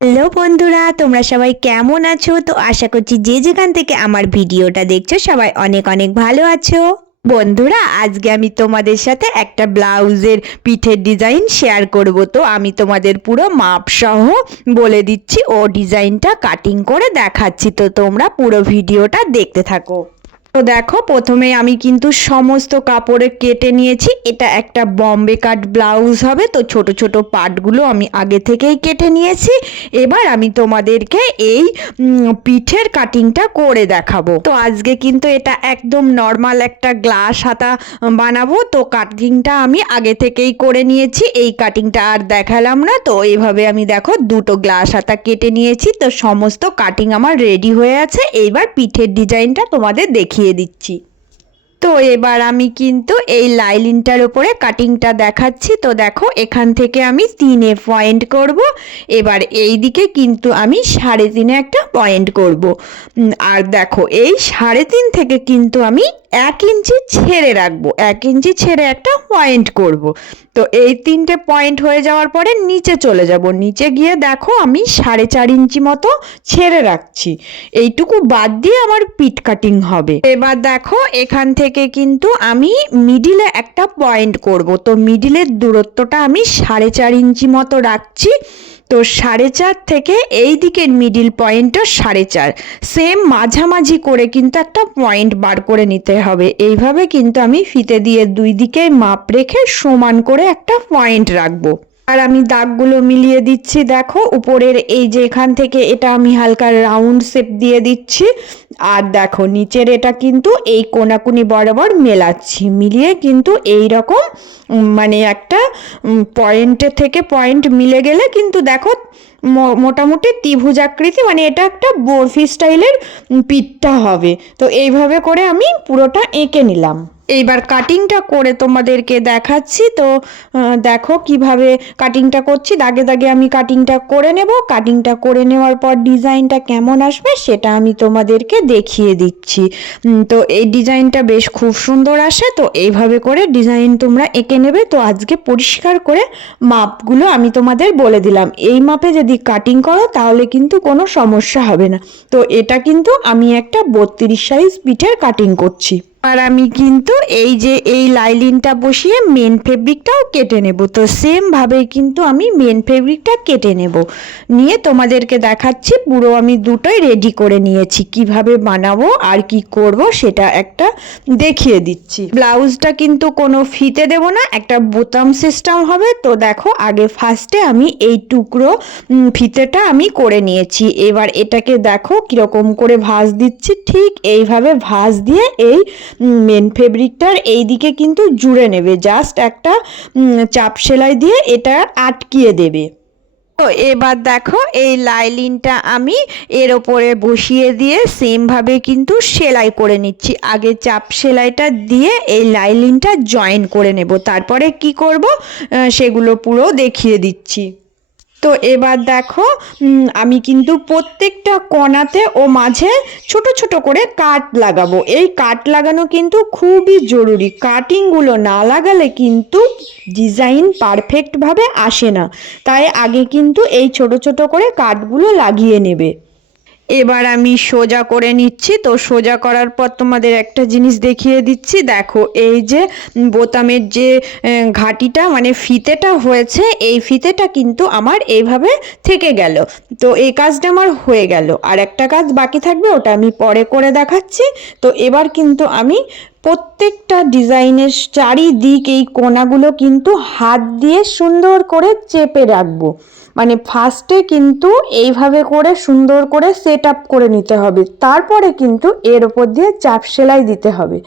Hello বন্ধুরা, তোমরা সবাই কেমন আছো? তো আশা করছি যে যেখান থেকে আমার ভিডিওটা দেখছো সবাই অনেক অনেক ভালো আছো। বন্ধুরা, আজকে আমি তোমাদের সাথে একটা ব্লাউজের পিঠের ডিজাইন শেয়ার করব। তো আমি তোমাদের পুরো মাপ সহ বলে দিচ্ছি ও ডিজাইনটা কাটিং করে দেখাচ্ছি। তো তোমরা পুরো ভিডিওটা দেখতে থাকো। তো দেখো, প্রথমে আমি কিন্তু সমস্ত কাপড়ে কেটে নিয়েছি। এটা একটা বম্বে কাট ব্লাউজ হবে, তো ছোট ছোট পার্টগুলো আমি আগে থেকেই কেটে নিয়েছি। এবার আমি তোমাদেরকে এই পিঠের কাটিংটা করে দেখাবো। তো আজকে কিন্তু এটা একদম নর্মাল একটা গ্লাস হাতা বানাবো। তো কাটিংটা আমি আগে থেকেই করে নিয়েছি, এই কাটিংটা আর দেখালাম না। তো এইভাবে আমি দেখো দুটো গ্লাস হাতা কেটে নিয়েছি। তো সমস্ত কাটিং আমার রেডি হয়ে আছে। এইবার পিঠের ডিজাইনটা তোমাদের দেখিয়ে দিচ্ছি। তো এবার আমি কিন্তু এই লাইলিনটার উপরে কাটিংটা দেখাচ্ছি। তো দেখো, এখান থেকে আমি 3 পয়েন্ট করব। এবার এই দিকে কিন্তু আমি 3.5 একটা পয়েন্ট করব। আর দেখো, এই 3.5 থেকে কিন্তু আমি 1 ইঞ্চি ছেড়ে রাখবো, 1 ইঞ্চি ছেড়ে একটা পয়েন্ট করব। তো এই 3টে পয়েন্ট হয়ে যাওয়ার পরে নিচে চলে যাব। নিচে গিয়ে দেখো আমি 4.5 ইঞ্চি মতো ছেড়ে রাখছি। এইটুকু বাদ দিয়ে আমার পিঠ কাটিং হবে। এবার দেখো, এখান থেকে কিন্তু আমি মিডিলে একটা পয়েন্ট করব। তো মিডিলের দূরত্বটা আমি 4.5 ইঞ্চি মতো রাখছি। তো 4.5 থেকে এই দিকের মিডিল পয়েন্টটা 4.5, সেম মাঝামাঝি করে কিন্তু একটা পয়েন্ট বার করে নিতে হবে। এইভাবে কিন্তু আমি ফিতে দিয়ে দুই দিকে মাপ রেখে সমান করে একটা পয়েন্ট রাখবো। আর আমি দাগগুলো মিলিয়ে দিচ্ছি। দেখো, উপরের এই যে এখান থেকে এটা আমি হালকা রাউন্ড শেপ দিয়ে দিচ্ছি। আর দেখো, নিচের এটা কিন্তু এই কোনাকুনি বরাবর মেলাচ্ছি। মিলিয়ে কিন্তু এই রকম মানে একটা পয়েন্টের থেকে পয়েন্ট মিলে গেলে কিন্তু দেখো মোটামুটি ত্রিভুজাকৃতি, মানে এটা একটা বরফি স্টাইলের পিঠটা হবে। তো এইভাবে করে আমি পুরোটা এঁকে নিলাম। এইবার কাটিংটা করে তোমাদেরকে দেখাচ্ছি। তো দেখো কিভাবে কাটিংটা করছি। দাগে দাগে আমি কাটিংটা করে নেব। কাটিংটা করে নেওয়ার পর ডিজাইনটা কেমন আসবে সেটা আমি তোমাদেরকে দেখিয়ে দিচ্ছি। তো এই ডিজাইনটা বেশ খুব সুন্দর আসে। তো এইভাবে করে ডিজাইন তোমরা এঁকে নেবে। তো আজকে পরিষ্কার করে মাপগুলো আমি তোমাদের বলে দিলাম। এই মাপে যদি কাটিং করো তাহলে কিন্তু কোনো সমস্যা হবে না। তো এটা কিন্তু আমি একটা 32 সাইজ পিঠের কাটিং করছি। আর আমি কিন্তু এই যে এই লাইলিনটা বসিয়ে মেন ফেব্রিকটাও কেটে নেব। তো সেম ভাবে কিন্তু আমি মেন ফেব্রিকটা কেটে নেব। নিয়ে তোমাদেরকে দেখাচ্ছি। পুরো আমি দুটোই রেডি করে নিয়েছি, কিভাবে বানাবো আর কি করব সেটা একটা দেখিয়ে দিচ্ছি। ব্লাউজটা কিন্তু কোনো ফিতে দেব না, একটা বোতাম সিস্টেম হবে। তো দেখো, আগে ফার্স্টে আমি এই টুকরো ফিতেটা আমি করে নিয়েছি। এবার এটাকে দেখো কিরকম করে ভাঁজ দিচ্ছি। ঠিক এইভাবে ভাঁজ দিয়ে এই মেন ফেব্রিকটার এই দিকে কিন্তু জুড়ে নেবে। জাস্ট একটা চাপ সেলাই দিয়ে এটা আটকিয়ে দেবে। তো এবার দেখো, এই লাইলিনটা আমি এর ওপরে বসিয়ে দিয়ে সেমভাবে কিন্তু সেলাই করে নিচ্ছি। আগে চাপ সেলাইটা দিয়ে এই লাইলিনটা জয়েন করে নেব, তারপরে কি করব সেগুলো পুরো দেখিয়ে দিচ্ছি। তো এবার দেখো, আমি কিন্তু প্রত্যেকটা কোণাতে ও মাঝে ছোট ছোট করে কাট লাগাবো। এই কাট লাগানো কিন্তু খুবই জরুরি। কাটিংগুলো না লাগালে কিন্তু ডিজাইন পারফেক্টভাবে আসে না। তাই আগে কিন্তু এই ছোট ছোট করে কাটগুলো লাগিয়ে নেবে। এবার আমি সোজা করে নিচ্ছি। তো সোজা করার পর তোমাদের একটা জিনিস দেখিয়ে দিচ্ছি। দেখো, এই যে বোতামের যে ঘাটিটা মানে ফিতেটা হয়েছে, এই ফিতেটা কিন্তু আমার এইভাবে থেকে গেল। তো এই কাজটা আমার হয়ে গেল। আর একটা কাজ বাকি থাকবে, ওটা আমি পরে করে দেখাচ্ছি। তো এবার কিন্তু আমি প্রত্যেকটা ডিজাইনের চারিদিক এই কোণাগুলো কিন্তু হাত দিয়ে সুন্দর করে চেপে রাখবো। মানে ফার্স্টে কিন্তু এইভাবে করে সুন্দর করে সেট আপ করে নিতে হবে, তারপরে কিন্তু এর ওপর দিয়ে চাপ সেলাই দিতে হবে।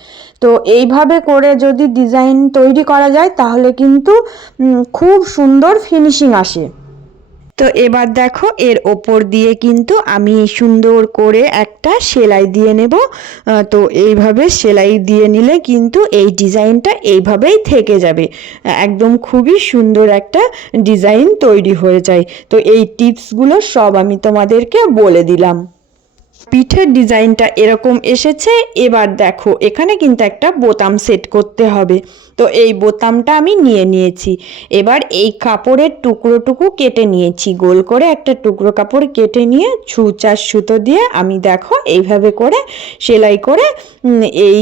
তো এইভাবে করে যদি ডিজাইন তৈরি করা যায় তাহলে কিন্তু খুব সুন্দর ফিনিশিং আসে। তো এবার দেখো, এর ওপর দিয়ে কিন্তু আমি সুন্দর করে একটা সেলাই দিয়ে নেব। তো এইভাবে সেলাই দিয়ে নিলে কিন্তু এই ডিজাইনটা এইভাবেই থেকে যাবে। একদম খুবই সুন্দর একটা ডিজাইন তৈরি হয়ে যায়। তো এই টিপসগুলো সব আমি তোমাদেরকে বলে দিলাম। পিঠের ডিজাইনটা এরকম এসেছে। এবার দেখো, এখানে কিন্তু একটা বোতাম সেট করতে হবে। তো এই বোতামটা আমি নিয়ে নিয়েছি। এবার এই কাপড়ের টুকরোটুকু কেটে নিয়েছি, গোল করে একটা টুকরো কাপড় কেটে নিয়ে ছুঁচার সুতো দিয়ে আমি দেখো এইভাবে করে সেলাই করে এই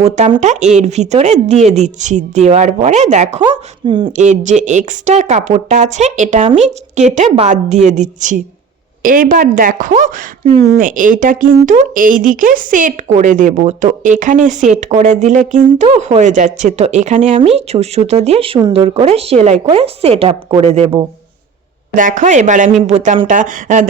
বোতামটা এর ভিতরে দিয়ে দিচ্ছি। দেওয়ার পরে দেখো এর যে এক্সট্রা কাপড়টা আছে এটা আমি কেটে বাদ দিয়ে দিচ্ছি। এইবার দেখো এইটা কিন্তু এই দিকে সেট করে দেব। তো এখানে সেট করে দিলে কিন্তু হয়ে যাচ্ছে। তো এখানে আমি সুতো দিয়ে সুন্দর করে সেলাই করে সেট আপ করে দেব। দেখো এবার আমি বোতামটা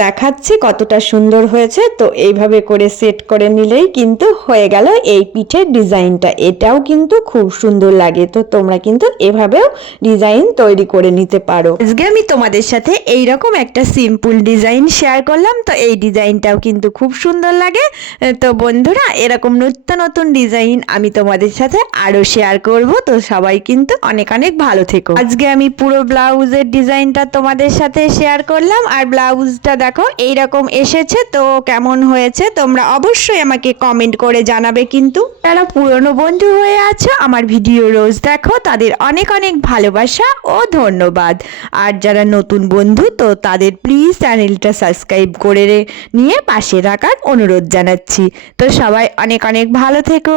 দেখাচ্ছি কতটা সুন্দর হয়েছে। তো এইভাবে করে সেট করে নিলেই কিন্তু হয়ে গেল এই পিঠের ডিজাইনটা। এটাও কিন্তু খুব সুন্দর লাগে। তো তোমরা কিন্তু এভাবেও ডিজাইন তৈরি করে নিতে পারো। আজকে আমি তোমাদের সাথে এইরকম একটা সিম্পল ডিজাইন শেয়ার করলাম। তো এই ডিজাইনটাও কিন্তু খুব সুন্দর লাগে। তো বন্ধুরা এরকম নিত্য নতুন ডিজাইন আমি তোমাদের সাথে আরও শেয়ার করব। তো সবাই কিন্তু অনেক অনেক ভালো থেকো। আজকে আমি পুরো ব্লাউজের ডিজাইনটা তোমাদের সাথে শেয়ার করলাম। আর ব্লাউজটা দেখো এইরকম এসেছে। তো কেমন হয়েছে তোমরা অবশ্যই আমাকে কমেন্ট করে জানাবে। কিন্তু যারা পুরনো বন্ধু হয়ে আছো আমার ভিডিও রোজ দেখো তাদের অনেক অনেক ভালোবাসা ও ধন্যবাদ। আর যারা নতুন বন্ধু তো তাদের প্লিজ চ্যানেলটা সাবস্ক্রাইব করে নিয়ে পাশে রাখার অনুরোধ জানাচ্ছি। তো সবাই অনেক অনেক ভালো থেকো।